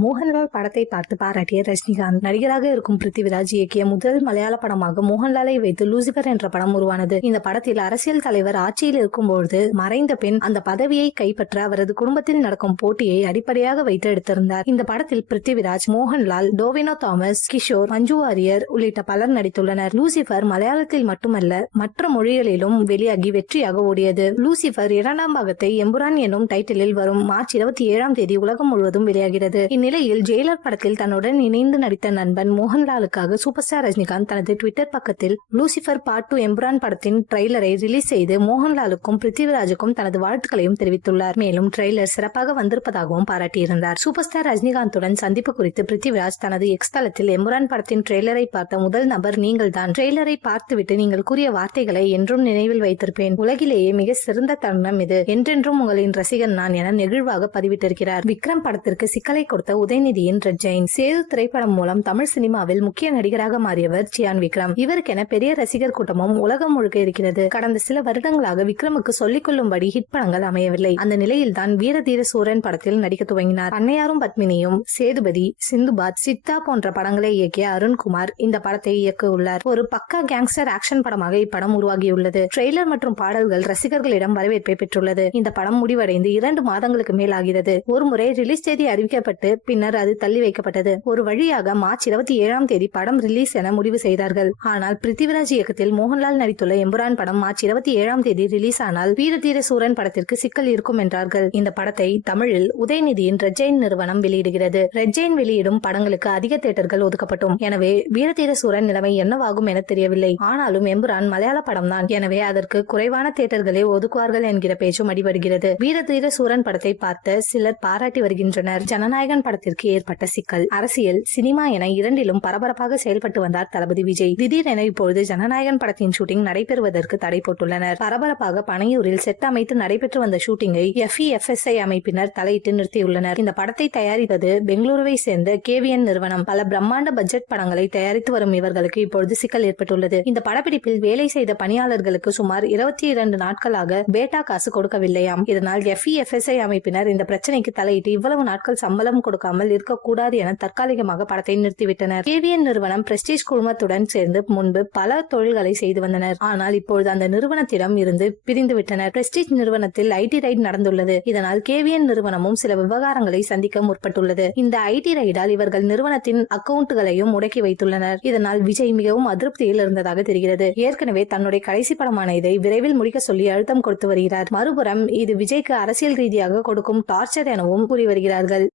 மோகன்லால் படத்தை பார்த்து பாராட்டிய ரஜினிகாந்த். நடிகராக இருக்கும் பிருத்திவிராஜ் இயக்கிய முதல் மலையாள படமாக மோகன்லாலை வைத்து லூசிபர் என்ற படம் உருவானது. இந்த படத்தில் அரசியல் தலைவர் ஆட்சியில் இருக்கும்போது மறைந்த பெண் அந்த பதவியை கைப்பற்ற அவரது குடும்பத்தில் நடக்கும் போட்டியை அடிப்படையாக வைத்து எடுத்திருந்தார். இந்த படத்தில் பிருத்திவிராஜ் மோகன்லால் டோவினோ தாமஸ் கிஷோர் மஞ்சு வாரியர் உள்ளிட்ட பலர் நடித்துள்ளனர். லூசிபர் மலையாளத்தில் மட்டுமல்ல மற்ற மொழிகளிலும் வெளியாகி வெற்றியாக ஓடியது. லூசிபர் இரண்டாம் பாகத்தை எம்புரான் எனும் டைட்டிலில் வரும் மார்ச் இருபத்தி ஏழாம் தேதி உலகம் முழுவதும் வெளியாகிறது. இந்நிலையில் ஜெயிலர் படத்தில் தன்னுடன் இணைந்து நடித்த நண்பன் மோகன்லாலுக்காக சூப்பர் ஸ்டார் ரஜினிகாந்த் தனது ட்விட்டர் பக்கத்தில் லூசிபர் பார்ட் டூ எம்புரான் படத்தின் ட்ரெய்லரை ரிலீஸ் செய்து மோகன்லாலுக்கும் பிருத்திவிராஜுக்கும் தனது வாழ்த்துக்களையும் தெரிவித்துள்ளார். மேலும் ட்ரெய்லர் சிறப்பாக வந்திருப்பதாகவும் பாராட்டியிருந்தார். சூப்பர் ஸ்டார் ரஜினிகாந்துடன் சந்திப்பு குறித்து பிருத்திவிராஜ் தனது எக்ஸ் தளத்தில் எம்புரான் படத்தின் ட்ரெய்லரை பார்த்த முதல் நபர் நீங்கள் தான் ட்ரெய்லரை பார்த்துவிட்டு நீங்கள் கூறிய வார்த்தைகளை என்றும் நினைவில் வைத்திருப்பேன். உலகிலேயே மிக சிறந்த தருணம் இது. என்றென்றும் உங்களின் ரசிகன் நான் என நெகிழ்வாக பதிவிட்டிருக்கிறார். விக்ரம் படத்திற்கு சிக்கலை கொடுத்த உதயநிதியின் ரெட் ஜெயின் சேது திரைப்படம் மூலம் தமிழ் சினிமாவில் முக்கிய நடிகராக மாறியவர் சியான் விக்ரம். இவருக்கென பெரிய ரசிகர் கூட்டமும் உலகம் முழுக்க இருக்கிறது. கடந்த சில வருடங்களாக விக்ரமுக்கு சொல்லிக் கொள்ளும்படி ஹிட் படங்கள் அமையவில்லை. அந்த நிலையில் தான் வீரதீர சூரன் படத்தில் நடிக்க துவங்கினார். அன்னையாரும் பத்மினியும் சேதுபதி சிந்துபாத் சித்தா போன்ற படங்களை இயக்கிய அருண்குமார் இந்த படத்தை இயக்கியுள்ளார் ஒரு பக்கா கேங்ஸ்டர் ஆக்ஷன் படமாக இப்படம் உருவாகியுள்ளது. ட்ரெய்லர் மற்றும் பாடல்கள் ரசிகர்களிடம் வரவேற்பை பெற்றுள்ளது. இந்த படம் முடிவடைந்து இரண்டு மாதங்களுக்கு மேல் ஆகிறது ஒருமுறை ரிலீஸ் தேதி அறிவிக்கப்பட்டு பின்னர் அது தள்ளி வைக்கப்பட்டது. ஒரு வழியாக மார்ச் இருபத்தி ஏழாம் தேதி படம் ரிலீஸ் என முடிவு செய்தார்கள். ஆனால் பிருத்திவிராஜ் இயக்கத்தில் மோகன்லால் நடித்துள்ள எம்புரான் படம் மார்ச் இருபத்தி ஏழாம் தேதி ரிலீஸ் ஆனால் வீரதீர சூரன் படத்திற்கு சிக்கல் இருக்கும் என்றார்கள். இந்த படத்தை தமிழில் உதயநிதியின் ரெட்ஜெயின் நிறுவனம் வெளியிடுகிறது. ரெட்ஜெயின் வெளியிடும் படங்களுக்கு அதிக தேட்டர்கள் ஒதுக்கப்பட்டும். எனவே வீரதீர சூரன் நிலைமை என்னவாகும் என தெரியவில்லை. ஆனாலும் எம்புரான் மலையாள படம் தான் எனவே அதற்கு குறைவான தேட்டர்களை ஒதுக்குவார்கள் என்கிற பேச்சும் அடிபடுகிறது. வீரதீர சூரன் படத்தை பார்த்த சிலர் பாராட்டி வருகின்றனர். ஜனநாயகன் படத்திற்கு ஏற்பட்ட சிக்கல். அரசியல் சினிமா என இரண்டிலும் பரபரப்பாக செயல்பட்டு வந்தார் தளபதி விஜய். திடீரென இப்பொழுது ஜனநாயகன் படத்தின் ஷூட்டிங் நடைபெறுவதற்கு தடை போட்டுள்ளனர். பரபரப்பாக பனையூரில் செட் அமைத்து நடைபெற்று வந்த ஷூட்டிங்கை எஃப்இஎஃப்எஸ்ஐ அமைப்பினர் தலையிட்டு நிறுத்தியுள்ளனர். இந்த படத்தை தயாரிப்பது பெங்களூருவை சேர்ந்த கேவிஎன் நிறுவனம். பல பிரம்மாண்ட பட்ஜெட் படங்களை தயாரித்து வரும் இவர்களுக்கு இப்பொழுது சிக்கல் ஏற்பட்டுள்ளது. இந்த படப்பிடிப்பில் வேலை செய்த பணியாளர்களுக்கு சுமார் இருபத்தி இரண்டு நாட்களாக பேட்டா காசு கொடுக்கவில்லையாம். இதனால் எஃப்இஎஃப்எஸ்ஐ அமைப்பினர் இந்த பிரச்சனைக்கு தலையிட்டு இவ்வளவு நாட்கள் சம்பளம் கொடுக்க கொடுக்காமல் இருக்கக்கூடாது என தற்காலிகமாக படத்தை நிறுத்திவிட்டனர். கேவிஎன் நிறுவனம் பிரஸ்டீஜ் குழுமத்துடன் சேர்ந்து முன்பு பல தொழில்களை செய்து வந்தனர். ஆனால் இப்பொழுது அந்த நிறுவனத்திடம் இருந்து பிரிந்து விட்டனர். பிரஸ்டீஜ் நிறுவனத்தில் ஐடி ரைட் நடந்துள்ளது. இதனால் கேவிஎன் நிறுவனமும் சில விவகாரங்களை சந்திக்க முற்பட்டுள்ளது. இந்த ஐடி ரைடால் இவர்கள் நிறுவனத்தின் அக்கவுண்ட்களையும் முடக்கி வைத்துள்ளனர். இதனால் விஜய் மிகவும் அதிருப்தியில் இருந்ததாக தெரிகிறது. ஏற்கனவே தன்னுடைய கடைசி படமான இதை விரைவில் முடிக்க சொல்லி அழுத்தம் கொடுத்து வருகிறார். மறுபுறம் இது விஜய்க்கு அரசியல் ரீதியாக கொடுக்கும் டார்ச்சர் எனவும் கூறி வருகிறார்கள்.